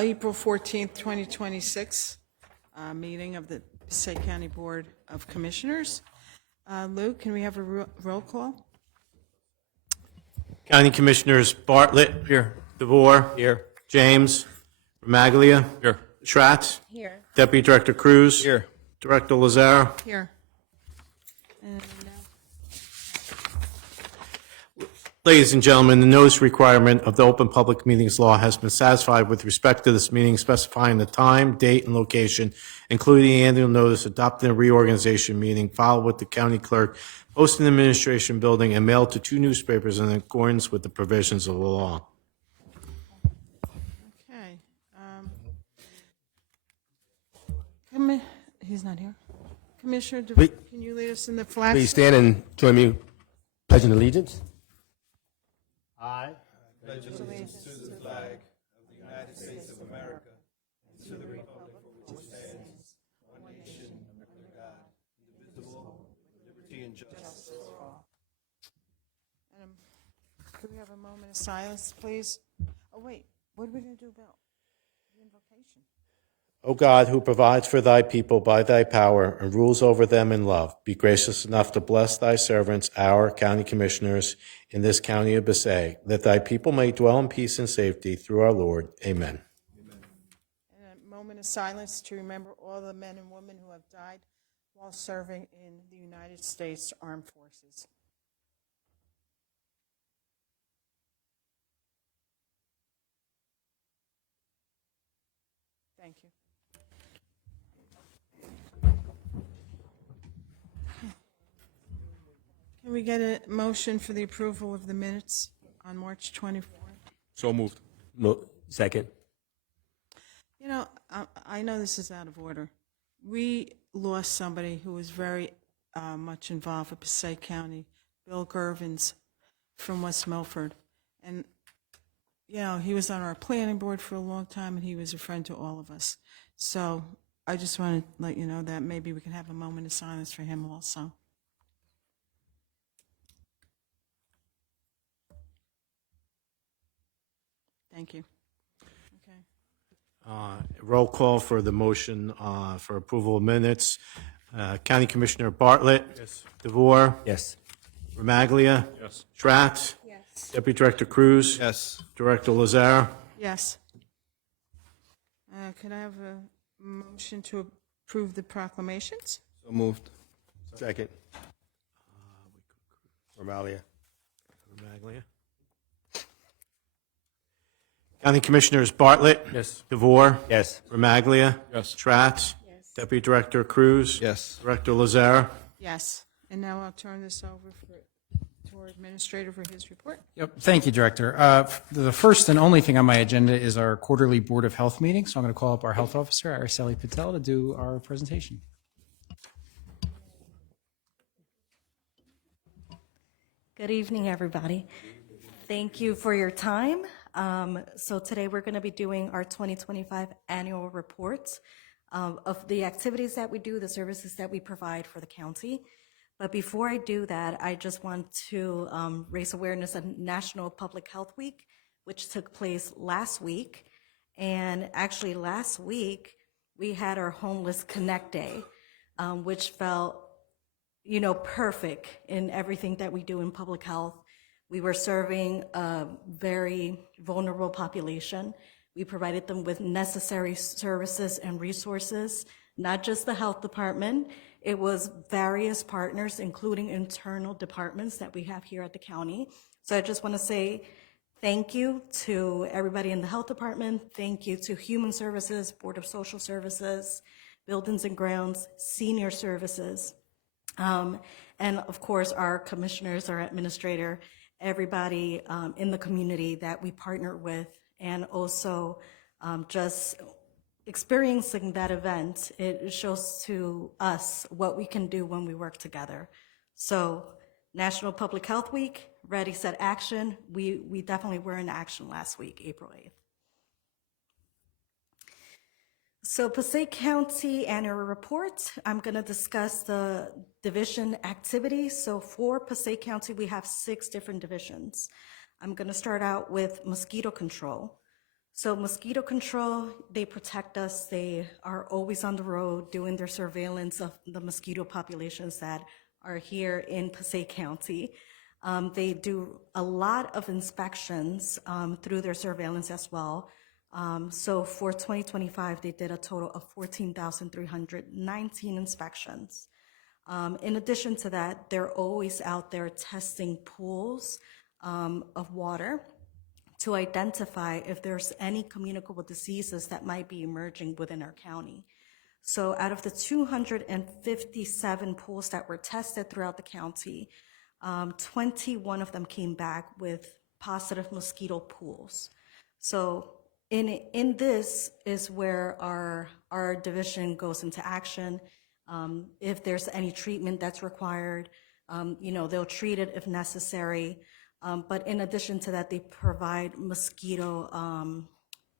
April 14th, 2026 meeting of the Passaic County Board of Commissioners. Lou, can we have a roll call? County Commissioners Bartlett. Here. DeVore. Here. James. Romaglia. Here. Schratz. Here. Deputy Director Cruz. Here. Director Lazare. Here. And Ladies and gentlemen, the notice requirement of the Open Public Meetings Law has been satisfied with respect to this meeting, specifying the time, date, and location, including the annual notice adopted in a reorganization meeting filed with the county clerk, posted in the administration building, and mailed to 2 newspapers in accordance with the provisions of the law. okay. He's not here. Commissioner, can you lead us in the flag? Please stand and join me pledging allegiance. I pledge allegiance to the flag of the United States of America and to the republic for which it stands, one nation, under God, indivisible, with liberty and justice for all. Could we have a moment of silence, please? Oh, wait, what are we going to do about the invocation? O God, who provides for thy people by thy power and rules over them in love, be gracious enough to bless thy servants, our county commissioners, in this county of Passaic, that thy people may dwell in peace and safety through our Lord. Amen. And a moment of silence to remember all the men and women who have died while serving in the United States Armed Forces. Thank you. Can we get a motion for the approval of the minutes on March 24th? So moved. Second. You know, I know this is out of order. We lost somebody who was very much involved with Passaic County, Bill Gervins from West Milford. And, you know, he was on our planning board for a long time, and he was a friend to all of us. So I just want to let you know that maybe we can have a moment of silence for him also. Thank you. Okay. Roll call for the motion for approval of minutes. County Commissioner Bartlett. Yes. DeVore. Yes. Romaglia. Yes. Schratz. Yes. Deputy Director Cruz. Yes. Director Lazare. Yes. Could I have a motion to approve the proclamations? So moved. Second. Romalia. Romaglia. County Commissioners Bartlett. Yes. DeVore. Yes. Romaglia. Yes. Schratz. Yes. Deputy Director Cruz. Yes. Director Lazare. Yes. And now I'll turn this over to our administrator for his report. Yep. Thank you, Director. The first and only thing on my agenda is our quarterly Board of Health meeting. So I'm going to call up our health officer, Araceli Patel, to do our presentation. Good evening, everybody. Thank you for your time. So today we're going to be doing our 2025 annual report of the activities that we do, the services that we provide for the county. But before I do that, I just want to raise awareness of National Public Health Week, which took place last week. And actually last week, we had our Homeless Connect Day, which felt, you know, perfect in everything that we do in public health. We were serving a very vulnerable population. We provided them with necessary services and resources, not just the health department. It was various partners, including internal departments that we have here at the county. So I just want to say thank you to everybody in the health department. Thank you to Human Services, Board of Social Services, Buildings and Grounds, Senior Services, and of course our commissioners, our administrator, everybody in the community that we partner with, and also just experiencing that event. It shows to us what we can do when we work together. So National Public Health Week, Ready, Set, Action. We definitely were in action last week, April 8th. So Passaic County Annual Report, I'm going to discuss the division activities. So for Passaic County, we have 6 different divisions. I'm going to start out with mosquito control. So mosquito control, they protect us. They are always on the road doing their surveillance of the mosquito populations that are here in Passaic County. They do a lot of inspections through their surveillance as well. So for 2025, they did a total of 14,319 inspections. In addition to that, they're always out there testing pools of water to identify if there's any communicable diseases that might be emerging within our county. So out of the 257 pools that were tested throughout the county, 21 of them came back with positive mosquito pools. So in this is where our division goes into action. If there's any treatment that's required, they'll treat it if necessary. But in addition to that, they provide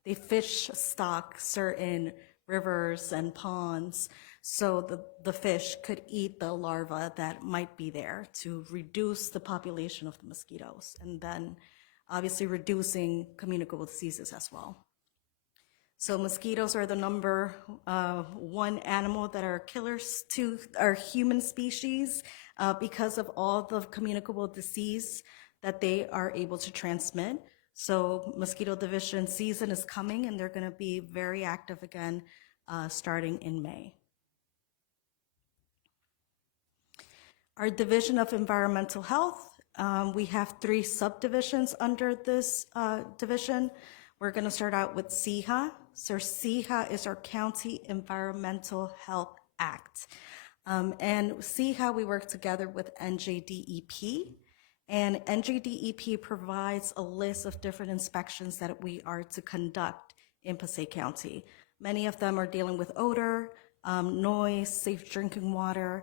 they fish stock certain rivers and ponds so the fish could eat the larvae that might be there to reduce the population of the mosquitoes, and then obviously reducing communicable diseases as well. So mosquitoes are the number one animal that are killers to our human species because of all the communicable disease that they are able to transmit. So mosquito division season is coming, and they're going to be very active again starting in May. Our Division of Environmental Health, we have 3 subdivisions under this division. We're going to start out with CEHA. So CEHA is our County Environmental Health Act. And CEHA, we work together with NJDEP. And NJDEP provides a list of different inspections that we are to conduct in Passaic County. Many of them are dealing with odor, noise, safe drinking water,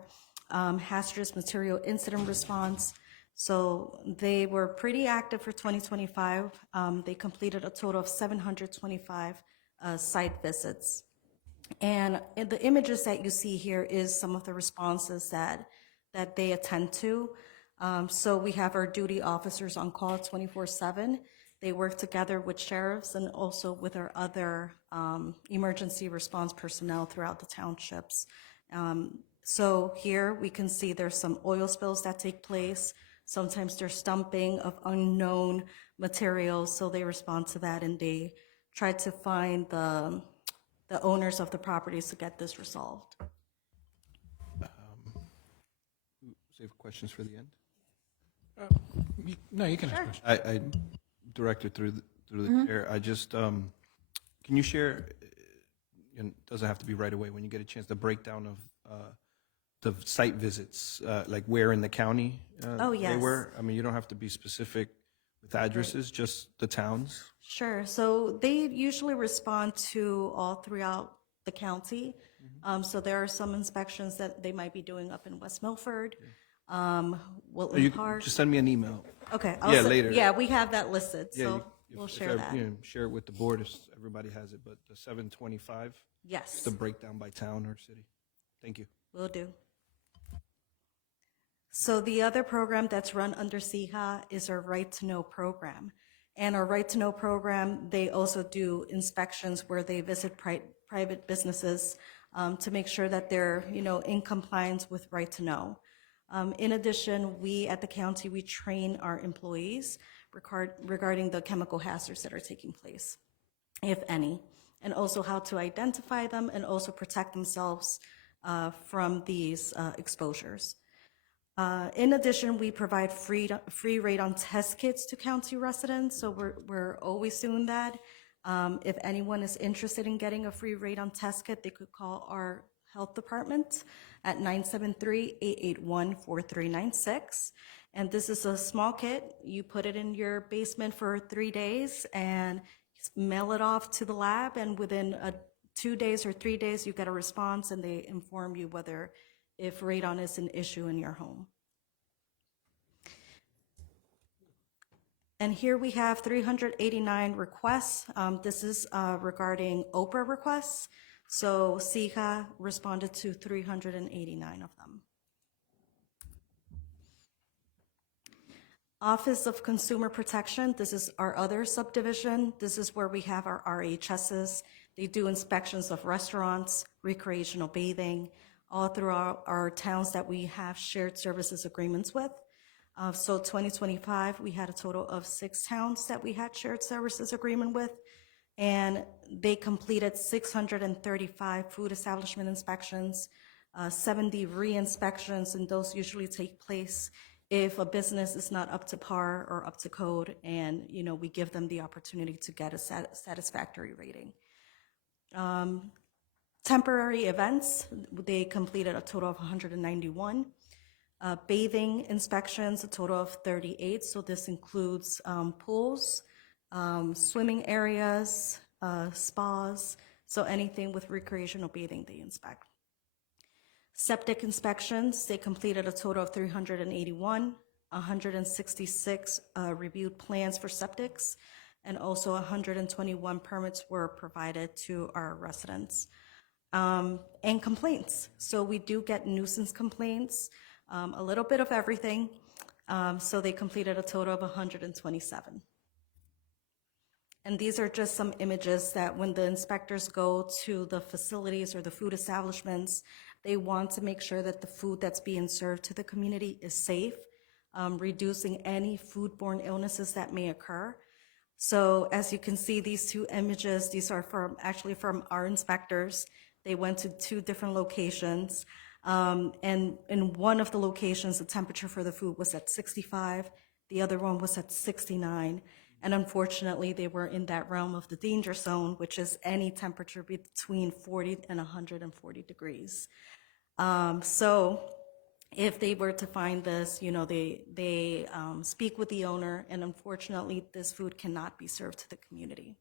hazardous material incident response. So they were pretty active for 2025. They completed a total of 725 site visits. And in the images that you see here is some of the responses that they attend to. So we have our duty officers on call 24/7. They work together with sheriffs and also with our other emergency response personnel throughout the townships. So here we can see there's some oil spills that take place. Sometimes there's dumping of unknown materials, so they respond to that and they try to find the owners of the properties to get this resolved. Save questions for the end. No, you can ask questions. I directed through the chair. I just can you share? And it doesn't have to be right away. When you get a chance, the breakdown of the site visits, like where in the county they yes. were. I mean, you don't have to be specific with addresses, just the towns. Sure. So they usually respond to all throughout the county. So there are some inspections that they might be doing up in West Milford, Woodland You Park. just send me an email. Okay. Later. Yeah, we have that listed, so you- we'll if share that. Share it with the board if everybody has it. But the 725, Yes, just a breakdown by town or city. Thank you. will do. So the other program that's run under CEHA is our Right to Know program. And our Right to Know program, they also do inspections where they visit private businesses to make sure that they're, in compliance with Right to Know. In addition, we at the county, we train our employees regarding the chemical hazards that are taking place, if any, and also how to identify them and also protect themselves from these exposures. In addition, we provide free radon test kits to county residents, so we're always doing that. If anyone is interested in getting a free radon test kit, they could call our health department at 973-881-4396. And this is a small kit. You put it in your basement for 3 days and mail it off to the lab, and within 2 days or 3 days, you get a response and they inform you if radon is an issue in your home. And here we have 389 requests. This is regarding OPRA requests. So CEHA responded to 389 of them. Office of Consumer Protection, this is our other subdivision. This is where we have our RHSs. They do inspections of restaurants, recreational bathing, all throughout our towns that we have shared services agreements with. So 2025, we had a total of 6 towns that we had shared services agreement with, and they completed 635 food establishment inspections, 70 re-inspections, and those usually take place if a business is not up to par or up to code, and we give them the opportunity to get a satisfactory rating. Temporary events, they completed a total of 191. Bathing inspections, a total of 38. So this includes pools, swimming areas, spas, so anything with recreational bathing they inspect. Septic inspections, they completed a total of 381, 166 reviewed plans for septics, and also 121 permits were provided to our residents. And complaints. So we do get nuisance complaints, a little bit of everything. So they completed a total of 127. And these are just some images that when the inspectors go to the facilities or the food establishments, they want to make sure that the food that's being served to the community is safe, reducing any foodborne illnesses that may occur. So as you can see, these 2 images, these are actually from our inspectors. They went to 2 different locations. And in one of the locations, the temperature for the food was at 65. The other one was at 69. And unfortunately, they were in that realm of the danger zone, which is any temperature between 40 and 140 degrees. So if they were to find this, they speak with the owner, and unfortunately, this food cannot be served to the community.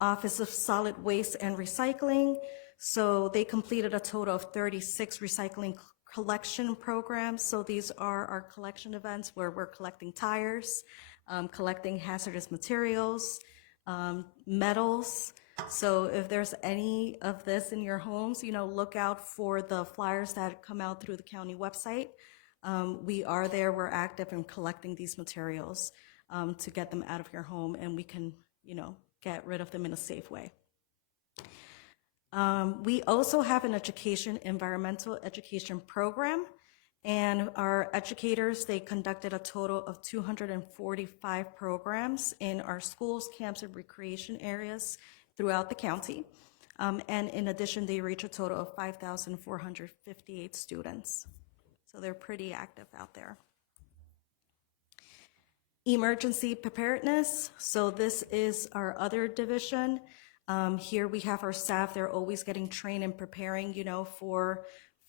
Office of Solid Waste and Recycling. So they completed a total of 36 recycling collection programs. So these are our collection events where we're collecting tires, collecting hazardous materials, metals. So if there's any of this in your homes, look out for the flyers that come out through the county website. We are there, we're active in collecting these materials to get them out of your home, and we can, get rid of them in a safe way. We also have an environmental education program, and our educators, they conducted a total of 245 programs in our schools, camps, and recreation areas throughout the county. And in addition, they reach a total of 5,458 students. So they're pretty active out there. Emergency preparedness. So this is our other division. Here we have our staff. They're always getting trained and preparing,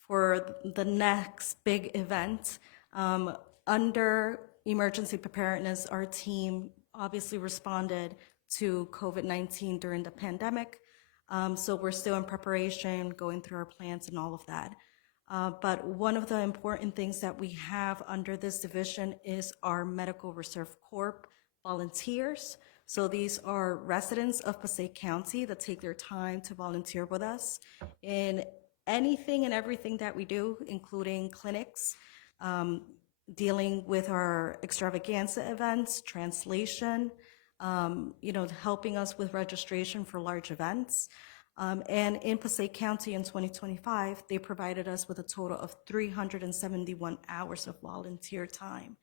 for the next big event. Under emergency preparedness, our team obviously responded to COVID-19 during the pandemic. So we're still in preparation, going through our plans and all of that. But one of the important things that we have under this division is our Medical Reserve Corps volunteers. So these are residents of Passaic County that take their time to volunteer with us in anything and everything that we do, including clinics, dealing with our extravaganza events, translation, helping us with registration for large events. And in Passaic County in 2025, they provided us with a total of 371 hours of volunteer time.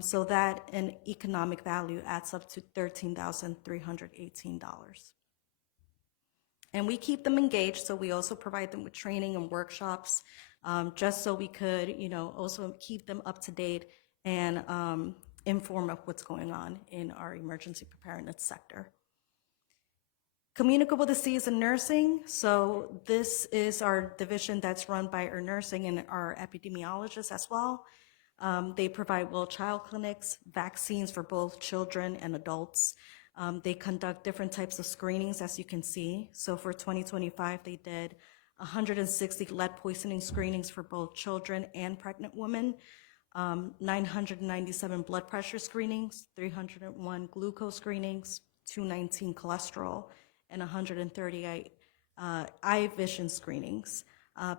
So that in economic value adds up to $13,318. And we keep them engaged, so we also provide them with training and workshops, just so we could, also keep them up to date and inform of what's going on in our emergency preparedness sector. Communicable disease and nursing. So this is our division that's run by our nursing and our epidemiologists as well. They provide child clinics, vaccines for both children and adults. They conduct different types of screenings, as you can see. So for 2025, they did 160 lead poisoning screenings for both children and pregnant women, 997 blood pressure screenings, 301 glucose screenings, 219 cholesterol, and 138 eye vision screenings.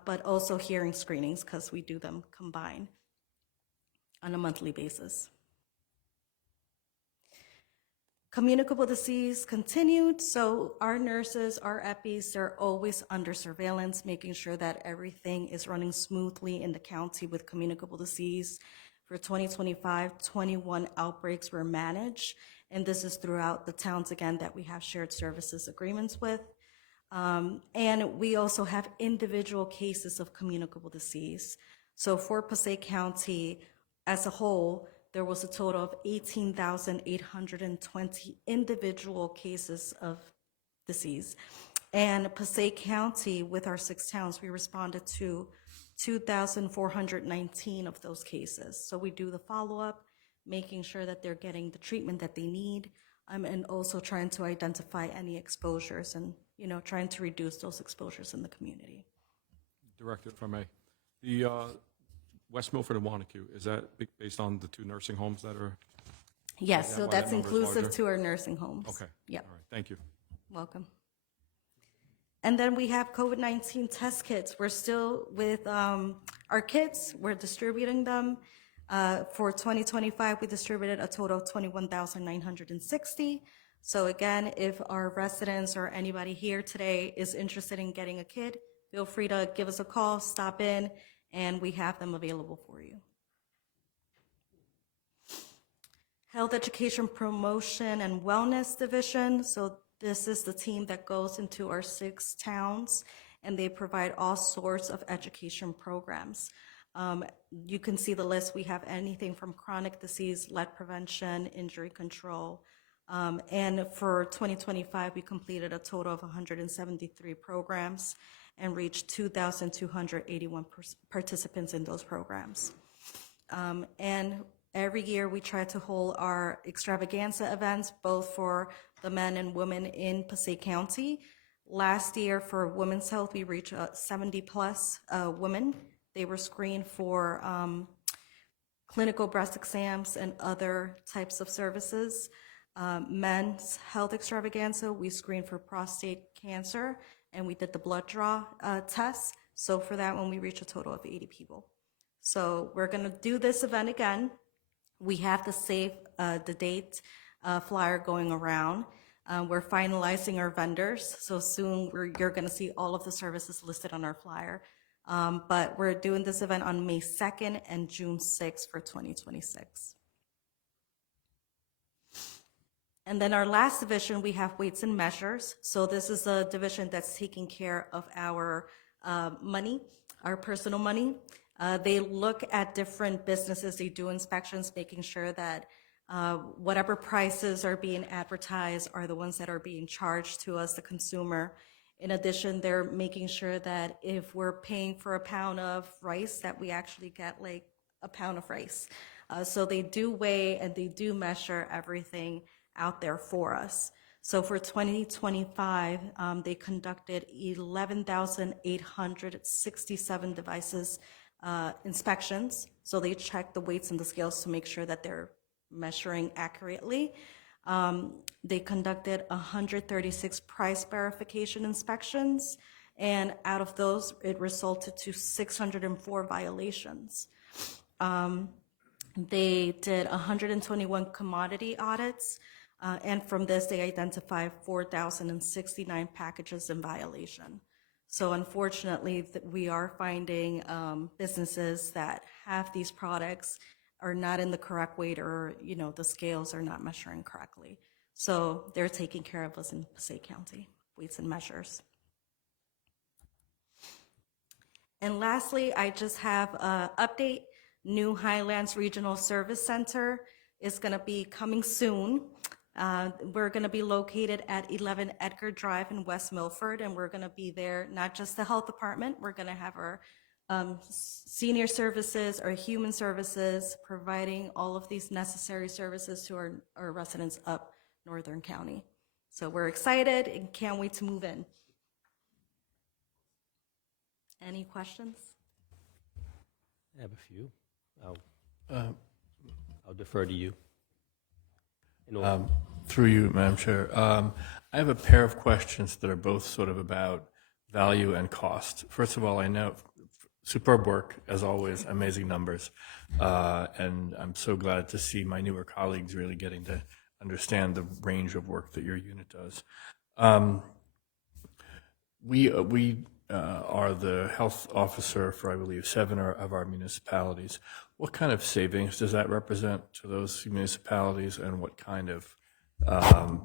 but also hearing screenings because we do them combined on a monthly basis. Communicable disease continued, so our nurses, our EPIs, they're always under surveillance, making sure that everything is running smoothly in the county with communicable disease. For 2025, 21 outbreaks were managed, and this is throughout the towns, again, that we have shared services agreements with. And we also have individual cases of communicable disease. So for Passaic County as a whole, there was a total of 18,820 individual cases of disease. And Passaic County, with our 6 towns, we responded to 2,419 of those cases. So we do the follow-up, making sure that they're getting the treatment that they need, and also trying to identify any exposures and, trying to reduce those exposures in the community. Director, if I may. The West Milford and Wanacue, is that based on the 2 nursing homes that are? Yes, Yeah, so why that that's number is inclusive larger? to our nursing homes. Okay. Yep. All right, thank you. Welcome. And then we have COVID-19 test kits. We're still with our kits. We're distributing them. For 2025, we distributed a total of 21,960. So again, if our residents or anybody here today is interested in getting a kit, feel free to give us a call, stop in, and we have them available for you. Health Education Promotion and Wellness Division. So this is the team that goes into our 6 towns, and they provide all sorts of education programs. You can see the list. We have anything from chronic disease, lead prevention, injury control. And for 2025, we completed a total of 173 programs and reached 2,281 participants in those programs. And every year we try to hold our extravaganza events, both for the men and women in Passaic County. Last year for Women's Health, we reached 70 plus women. They were screened for clinical breast exams and other types of services. Men's Health extravaganza, we screened for prostate cancer, and we did the blood draw test. So for that one, we reached a total of 80 people. So we're gonna do this event again. We have the save the date flyer going around. We're finalizing our vendors, so soon you're gonna see all of the services listed on our flyer. But we're doing this event on May 2nd and June 6th for 2026. And then our last division, we have weights and measures. So this is a division that's taking care of our money, our personal money. They look at different businesses, they do inspections, making sure that whatever prices are being advertised are the ones that are being charged to us, the consumer. In addition, they're making sure that if we're paying for a pound of rice, that we actually get like a pound of rice. So they do weigh and they do measure everything out there for us. So for 2025, they conducted 11,867 devices inspections. So they checked the weights and the scales to make sure that they're measuring accurately. They conducted 136 price verification inspections, and out of those, it resulted to 604 violations. They did 121 commodity audits, and from this, they identified 4,069 packages in violation. So unfortunately, we are finding businesses that have these products are not in the correct weight, or the scales are not measuring correctly. So they're taking care of us in Passaic County, weights and measures. And lastly, I just have an update. New Highlands Regional Service Center is going to be coming soon. We're going to be located at 11 Edgar Drive in West Milford, and we're going to be there, not just the health department, we're going to have our senior services, our human services, providing all of these necessary services to our residents up Northern County. So we're excited and can't wait to move in. Any questions? I have a few. I'll defer to you. Through you, Madam Chair. I have a pair of questions that are both sort of about value and cost. First of all, I know superb work, as always, amazing numbers. And I'm so glad to see my newer colleagues really getting to understand the range of work that your unit does. We are the health officer for, I believe, 7 of our municipalities. What kind of savings does that represent to those municipalities, and what kind of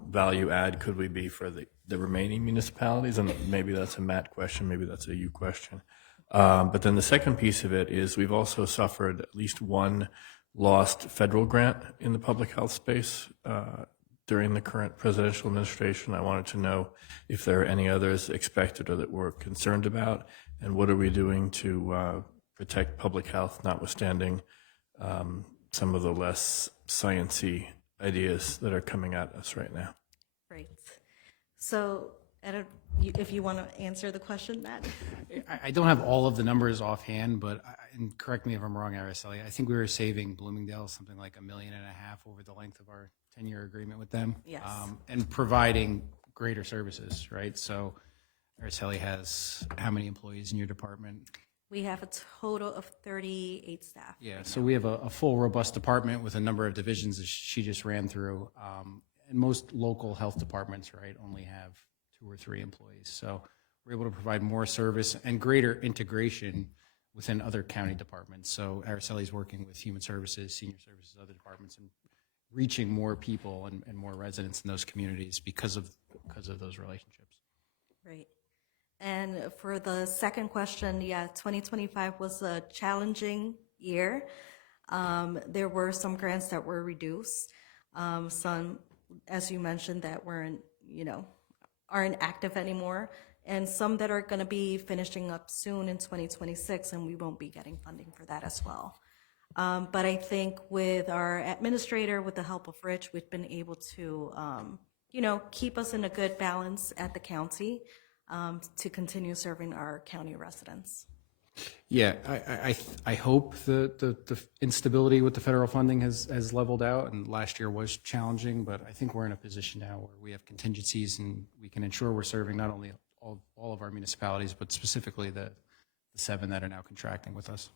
value add could we be for the remaining municipalities? And maybe that's a Matt question, maybe that's a you question. But then the second piece of it is we've also suffered at least one lost federal grant in the public health space during the current presidential administration. I wanted to know if there are any others expected or that we're concerned about, and what are we doing to protect public health, notwithstanding some of the less science-y ideas that are coming at us right now. Great. So, if you want to answer the question, Matt? I don't have all of the numbers offhand, but, and correct me if I'm wrong, Araceli, I think we were saving Bloomingdale something like $1.5 million over the length of our 10-year agreement with them. Yes. And providing greater services, right? So Araceli has how many employees in your department? We have a total of 38 staff. Yeah, so we have a full, robust department with a number of divisions that she just ran through. And most local health departments, right, only have 2 or 3 employees. So we're able to provide more service and greater integration within other county departments. So Araceli's working with human services, senior services, other departments, and reaching more people and more residents in those communities because of those relationships. Right. And for the second question, yeah, 2025 was a challenging year. There were some grants that were reduced. Some, as you mentioned, that weren't, aren't active anymore. And some that are going to be finishing up soon in 2026, and we won't be getting funding for that as well. But I think with our administrator, with the help of Rich, we've been able to, keep us in a good balance at the county to continue serving our county residents. Yeah, I hope the instability with the federal funding has leveled out, and last year was challenging, but I think we're in a position now where we have contingencies and we can ensure we're serving not only all of our municipalities, but specifically the 7 that are now contracting with us.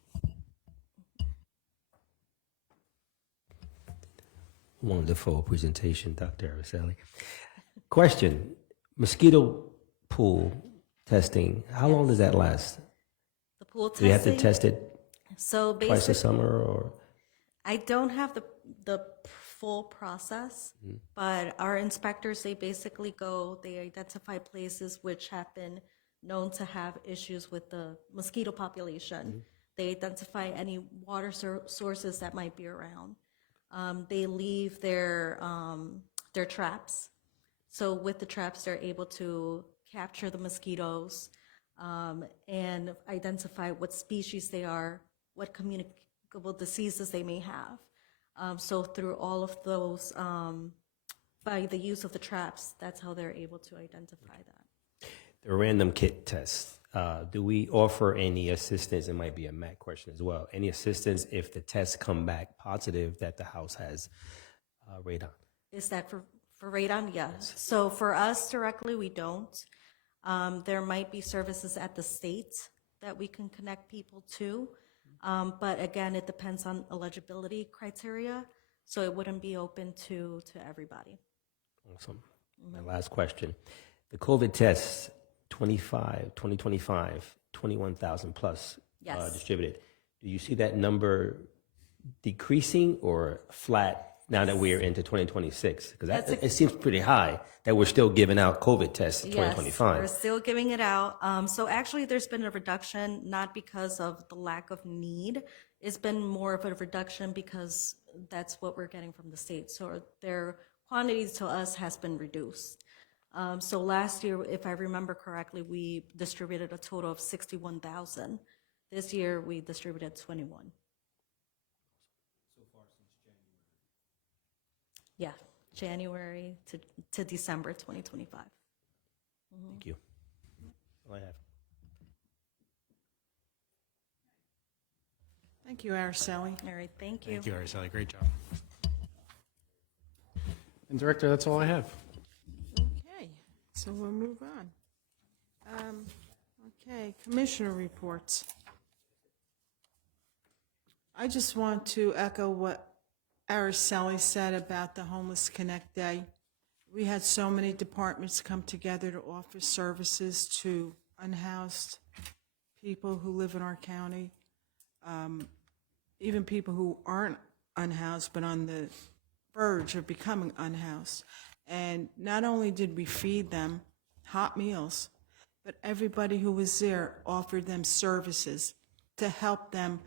Wonderful presentation, Dr. Araceli. Question, mosquito pool testing, how long does that last? The pool Do you have to testing, test it so twice a basically, summer, or? I don't have the full process, but our inspectors, they basically go, they identify places which have been known to have issues with the mosquito population. They identify any water sources that might be around. They leave their traps. So with the traps, they're able to capture the mosquitoes and identify what species they are, what communicable diseases they may have. So through all of those, by the use of the traps, that's how they're able to identify that. The random kit test, do we offer any assistance? It might be a Matt question as well. Any assistance if the tests come back positive that the house has radon? Is that for radon? Yes. So for us directly, we don't. There might be services at the state that we can connect people to. But again, it depends on eligibility criteria. So it wouldn't be open to everybody. Awesome. My last question. The COVID tests, 2025, 21,000 plus Yes. distributed. Do you see that number decreasing or flat now that we're into 2026? Because it seems pretty high that we're still giving out COVID tests in 2025. Yes, we're still giving it out. So actually, there's been a reduction, not because of the lack of need. It's been more of a reduction because that's what we're getting from the state. So their quantities to us has been reduced. So last year, if I remember correctly, we distributed a total of 61,000. This year, we distributed 21. Yeah, January to December 2025. Thank you. All I have. Thank you, Araceli. All right, thank you. Thank you, Araceli. Great job. And Director, that's all I have. Okay, so we'll move on. Okay, commissioner reports. I just want to echo what Araceli said about the Homeless Connect Day. We had so many departments come together to offer services to unhoused people who live in our county, even people who aren't unhoused but on the verge of becoming unhoused. And not only did we feed them hot meals, but everybody who was there offered them services to help them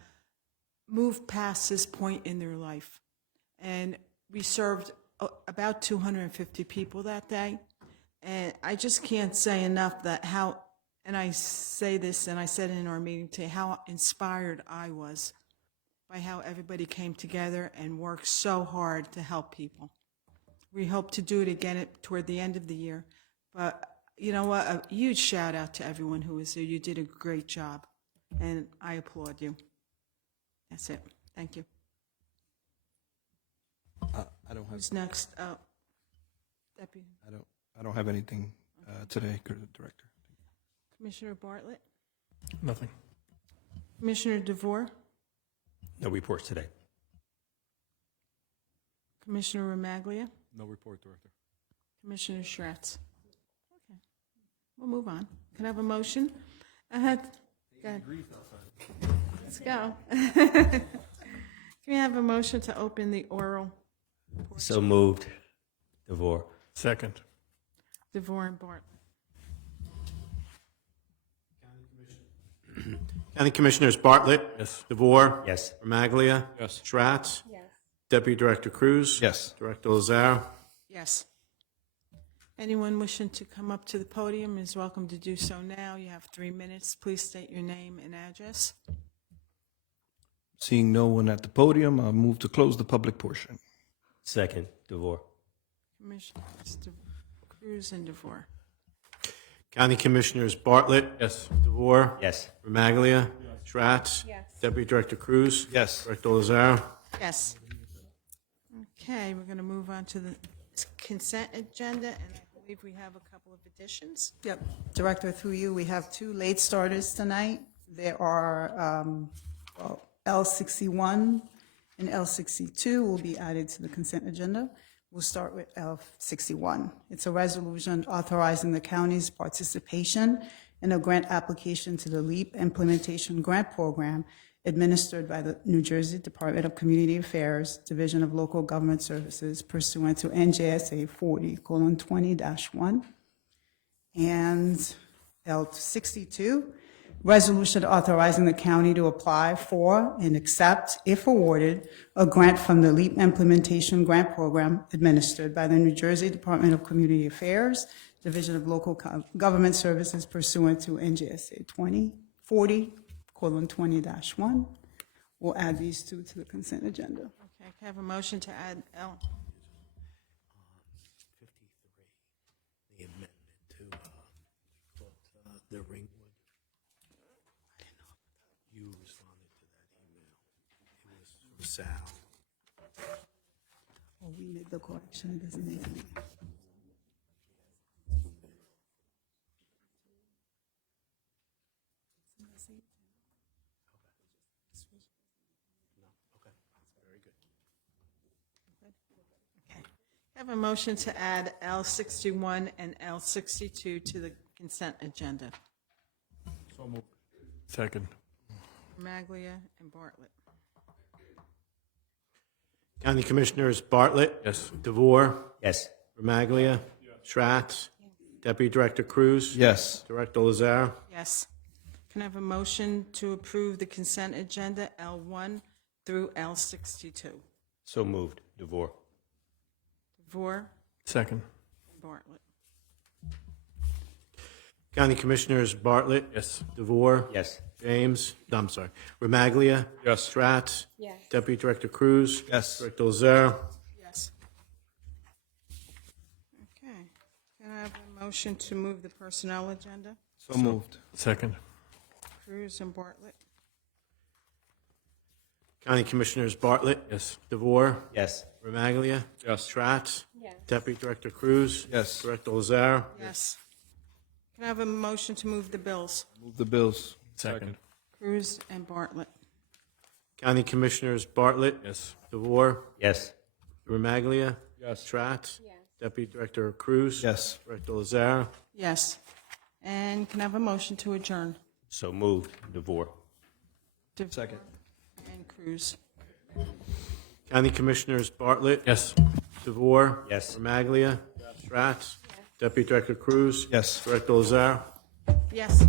move past this point in their life. And we served about 250 people that day. And I just can't say enough that how, and I say this, and I said it in our meeting today, how inspired I was by how everybody came together and worked so hard to help people. We hope to do it again toward the end of the year. But you know what? A huge shout out to everyone who was there. You did a great job, and I applaud you. That's it. Thank you. I don't have, Who's next? Deputy I don't have anything today, Director. Commissioner Bartlett, Nothing. Commissioner DeVore, No reports today. Commissioner Remaglia, No report, Director. Commissioner Schratz. Okay, we'll move on. Can I have a motion? Go ahead. Let's go. Can we have a motion to open the oral? So moved. DeVore. Second. DeVore and Bartlett. County Commissioners Bartlett. Yes. DeVore. Yes. Romaglia. Yes. Schratz. Yes. Deputy Director Cruz. Yes. Director Lazare. Yes. Anyone wishing to come up to the podium is welcome to do so now. You have 3 minutes. Please state your name and address. Seeing no one at the podium, I'll move to close the public portion. Second. DeVore. Commissioners Cruz and DeVore. County Commissioners Bartlett. Yes. DeVore. Yes. Romaglia. Schratz. Yes. Deputy Director Cruz. Yes. Director Lazare. Yes. Okay, we're going to move on to the consent agenda, and I believe we have a couple of additions. Yep, Director, through you, we have 2 late starters tonight. There are L61 and L62 will be added to the consent agenda. We'll start with L61. It's a resolution authorizing the county's participation in a grant application to the LEAP Implementation Grant Program administered by the New Jersey Department of Community Affairs, Division of Local Government Services pursuant to NJSA 40:20-1. And L62, resolution authorizing the county to apply for and accept, if awarded, a grant from the LEAP Implementation Grant Program administered by the New Jersey Department of Community Affairs, Division of Local Government Services pursuant to NJSA 40:20-1. We'll add these 2 to the consent agenda. Okay, can I have a motion to add L? 53, the amendment to the Ringwood. I didn't know you responded to that email. It was from Sal. Oh, we made the correction, it doesn't need to be. Okay, very good. Okay. I have a motion to add L61 and L62 to the consent agenda. So moved. Second. Maglia and Bartlett. County Commissioners Bartlett. Yes. DeVore. Yes. Romaglia. Schratz. Deputy Director Cruz. Yes. Director Lazare. Yes. Can I have a motion to approve the consent agenda L1 through L62? So moved. DeVore. DeVore Second. and Bartlett. County Commissioners Bartlett. Yes. DeVore. Yes. James. No, I'm sorry. Romaglia. Yes. Schratz. Yes. Deputy Director Cruz. Yes. Director Lazare. Yes. Okay. Can I have a motion to move the personnel agenda? So moved. Second. Cruz and Bartlett. County Commissioners Bartlett. Yes. DeVore. Yes. Romaglia. Yes. Schratz. Yes. Deputy Director Cruz. Yes. Director Lazare. Yes. Can I have a motion to move the bills? Move the bills. Second. Cruz and Bartlett. County Commissioners Bartlett. Yes. DeVore. Yes. Remaglia. Yes. Tratt. Deputy Director Cruz. Yes. Director Lazare. Yes. And can I have a motion to adjourn? So moved. DeVore. Second. And Cruz. County Commissioners Bartlett. Yes. DeVore. Yes. Remaglia. Tratt. Deputy Director Cruz. Yes. Director Lazare. Yes.